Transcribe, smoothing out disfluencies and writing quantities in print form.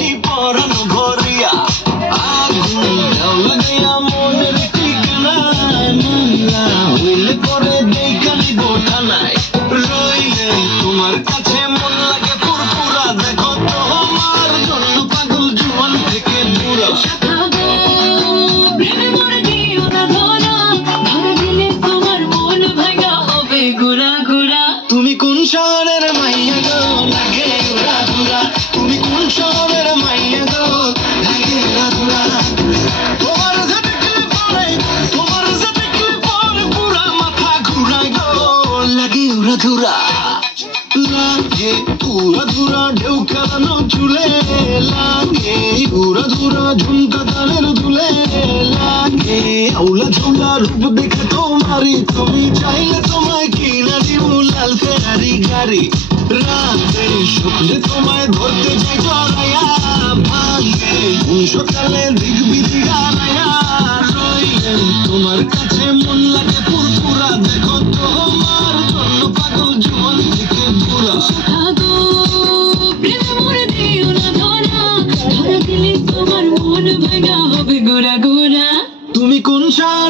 রাখি পরানো ভরিয়া আগুন দাও লাগাইয়া মনের ঠিকানা না হইলে পরে দেখা নিব টানায় রইলে তোমার কাছে মন লাগে ফুরফুরা দেখো তোমার জন্য পাগল জুয়ান থেকে বুড়া প্রেমে মরে দিও না ধরা, ধরা দিলে তোমার মন ভাঙা হবে ঘুরা ঘুরা। তুমি কোন শহরের মাইয়া গো লাগে উড়া ধুরা তুমি কোন শহরের মাইয়া গো লাগে উড়া ধুরা তোমার যে দেখলে পরে পুরা মাথা ঘুরা গো লাগে উড়া ধুরা লাগে উড়া ধুরা ঢেউ খেলানো চুলে লাগে উড়া ধুরা ঝুমকা তালের দুলে লাগে আউলা ঝুলা রূপ দেখে তোমারই তুমি চাইলে তোমায় কিনা দিব লাল ফেরারি গাড়ি রাতে স্বপ্নে তোমায় ধরতে যাই জড়াইয়া ভাগে সকালে দিগবিদি গানাইয়া রইলে তোমার কাছে মন লাগে ফুরফুরা দেখো তোমার জন্য পাগল জীবন থেকে বুড়া প্রেমে মরে দিও না ধরা, ধরা দিলে তোমার মন ভাঙা হবে ঘুরা ঘুরা। তুমি কোন শহর